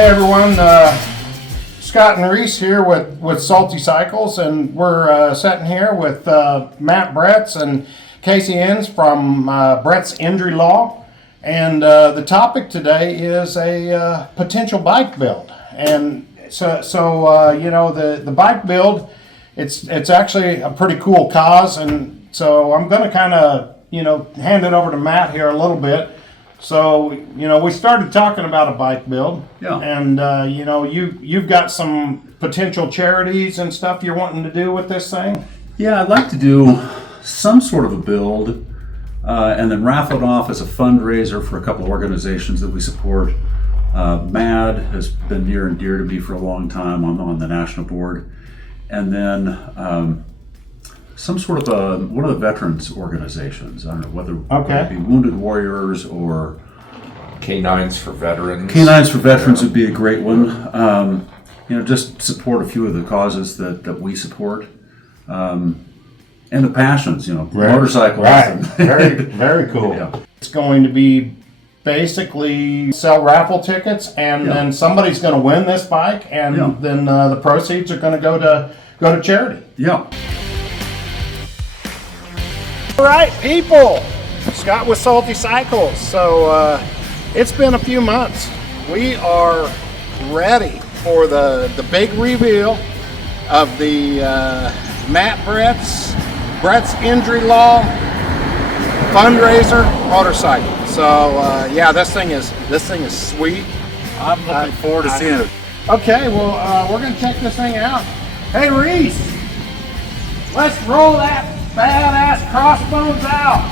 Hey everyone, Scott and Reese here with Salty Cycles, and we're sitting here with Matt Bretz and Casey Inns from Bretz Injury Law, and the topic today is a potential bike build. And so you know, the bike build, it's actually a pretty cool cause, and so I'm going to kind of, you know, hand it over to Matt here a little bit. So, you know, we started talking about a bike build, and you know, you've got some potential charities and stuff you're wanting to do with this thing. Yeah, I'd like to do some sort of a build, and then raffle it off as a fundraiser for a couple of organizations that we support. MAD has been near and dear to me for a long time. I'm on the national board, and then some sort of one of the veterans organizations. I don't know whether it be Wounded Warriors or Canines for Veterans. Canines for Veterans would be a great one. You know, just support a few of the causes that we support, and the passions. You know, motorcycles. Right. Very cool. Yeah. It's going to be basically sell raffle tickets, and then somebody's going to win this bike, and then the proceeds are going to go to charity. Yeah. All right, people, Scott with Salty Cycles. So it's been a few months. We are ready for the big reveal of the Matt Bretz Injury Law fundraiser motorcycle. So yeah, this thing is sweet. I'm looking forward to seeing it. Okay, well we're gonna check this thing out. Hey Reese, let's roll that badass Cross Bones out.